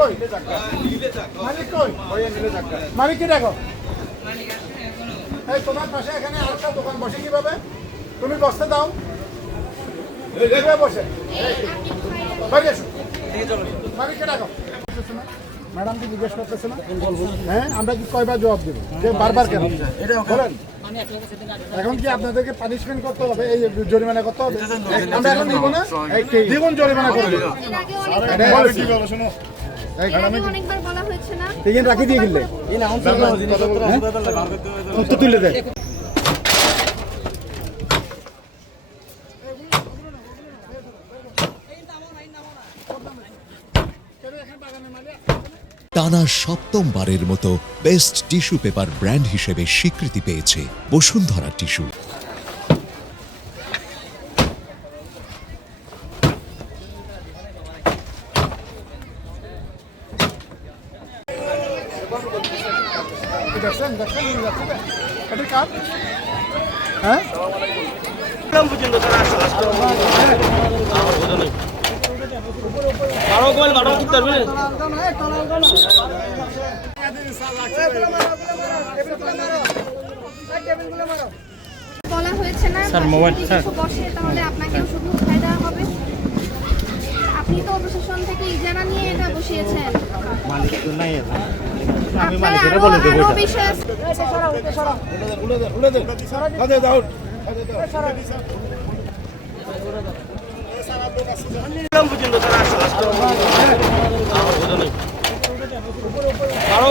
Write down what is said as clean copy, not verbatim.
কই? মালিক কই? মালিককে দেখো। এই তোমার পাশে এখানে আরেকটা দোকান বসে কিভাবে? তুমি বসতে দাও। কিভাবে বসে? বাইরে এসো। মালিককে দেখো। ম্যাডাম কি জিজ্ঞেস করতেছে না? হ্যাঁ, আমরা কি কয়বার জবাব দেবো? যে বারবার কেন বলেন? এখন কি আপনাদেরকে পানিশমেন্ট করতে হবে, এই জরিমানা করতে হবে? আমরা এখন দিব না, দ্বিগুণ জরিমানা করবো। অনেকবার বলা হয়েছে না টিকিট রাখি দিয়ে গেলে তুলে দেয়। টানা সপ্তমবারের মতো বেস্ট টিস্যু পেপার ব্র্যান্ড হিসেবে স্বীকৃতি পেয়েছে বসুন্ধরা টিস্যু। হ্যাঁ, বলা হয়েছে না যদি কিছু বসে তাহলে আপনাকেও শুধু উঠাই দেওয়া হবে। আপনি তো প্রশাসন থেকে ইজারা নিয়ে এটা বসিয়েছেন। আপনার আরো বিষয় আছে। আরো